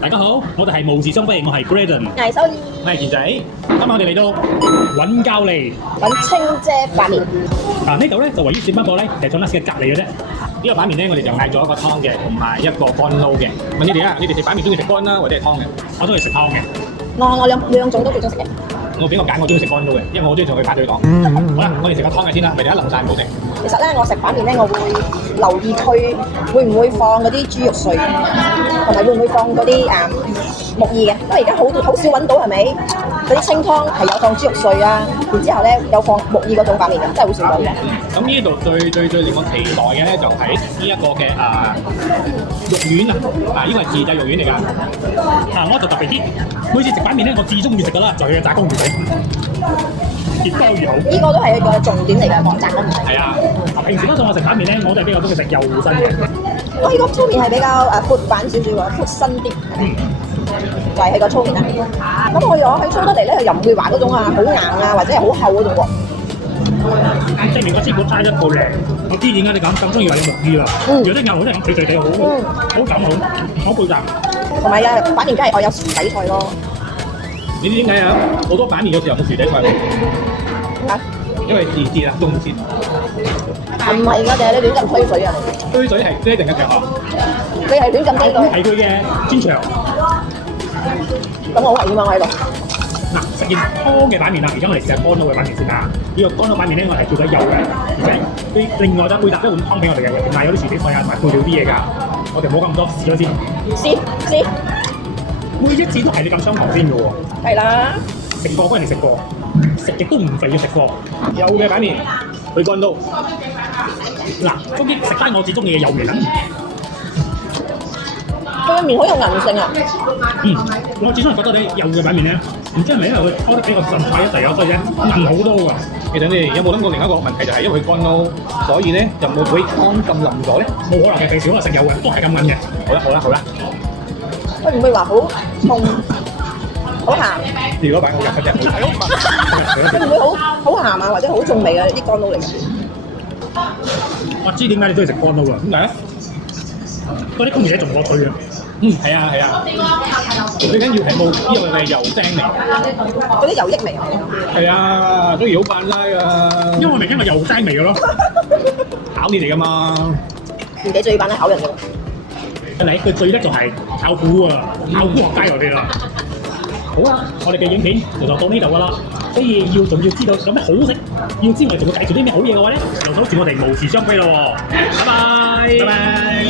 大家好，我哋係無事相逼，我係 Graydon，我係Sony，我係健仔。今日我哋嚟到揾教利揾清姐板麵。呢度咧就位於士賓堡咧，就係Thomas嘅隔離嘅啫。呢個板麵咧，我哋就嗌咗一個湯嘅，同埋一個乾撈嘅。問你哋啊，你哋食板麵中意食乾啦，或者係湯嘅？我中意食湯嘅。我兩種都最中意食嘅。我俾我揀，我中意食乾撈嘅，因為我中意同佢排隊講。好啦，我哋食個湯嘅先啦，咪哋一淋晒唔好食。其實咧，我食板麵咧，我會留意佢會唔會放嗰啲豬肉碎，同埋會唔會放嗰啲木耳嘅，因為而家好少揾到係咪？嗰啲清湯係有放豬肉碎啊，然之後咧有放木耳嗰種板麵嘅，真係好少揾嘅。咁呢度最令我期待嘅咧，就係呢一個嘅肉丸啊！呢個係自製肉丸嚟㗎。我就特別啲，每次食板麵咧，我最中意食㗎啦，就係炸公魚仔，熱鮑魚好。呢個都係一個重點嚟嘅，炸公魚仔。係啊，平時我食板麵咧，我就比較中意食幼身嘅。我呢個粗麵係比較闊版少少喎，闊身啲。就係佢個粗麵啦。咁我喺粗得嚟咧，又唔會話嗰種好硬啊，或者係好厚嗰種喎。證明個師傅齋一個靚，我知點解你咁中意話有木耳啦。如果啲牛真係咁脆脆地，好感好配搭。同埋板麵梗係我有薯仔菜咯。你知點解啊？好多板麵嘅時候冇薯仔菜。點解？因為時節啊，冬節。唔係㗎，定係你亂咁吹水啊？吹水係呢一定嘅場合。你係亂咁吹水。係佢嘅專長。咁我好危險啊！我喺度。食件湯嘅板麵啦，而家我哋試下乾撈嘅板麵先啦。呢個乾撈板麵咧，我係叫咗油嘅，而且佢另外就配搭一碗湯俾我哋嘅，入面有啲薯仔菜啊，同埋配料啲嘢㗎。我哋冇咁多，試咗先。試。每一次都係你咁相同先嘅喎。係啦。食過嗰人哋食過，食極都唔肥嘅食過。油嘅板麵，去乾撈。終於食翻我最中意嘅油味啦。佢嘅麵好有韌性啊！我始終係覺得你油嘅板麵咧，唔知係咪因為佢拖得比較順快一齊有，所以咧韌好多㗎。其實你哋有冇諗過另一個問題，就係因為佢乾撈，所以咧就冇俾湯咁腍咗咧？冇可能嘅，平時我食油嘅都係咁韌嘅。好啦。佢唔會話好重、好鹹。如果擺好入嘅啫，佢唔會好鹹啊，或者好重味嘅啲乾撈嚟嘅。我知點解你中意食乾撈啦？點解咧？嗰啲公魚仔仲過脆啊！係啊，最緊要係冇呢個嘅油腥味，嗰啲油益味啊！係啊，都好扮拉啊！因為我明因為油腥味嘅咯，考你哋㗎嘛！年紀最扮咧考人嘅。真係佢最叻就係考古啊，考古學家我哋啦。好啊，我哋嘅影片就到呢度㗎啦。所以仲要知道有咩好食，要知我哋仲會介紹啲咩好嘢嘅話咧，就守住我哋無時相歸咯喎！拜拜。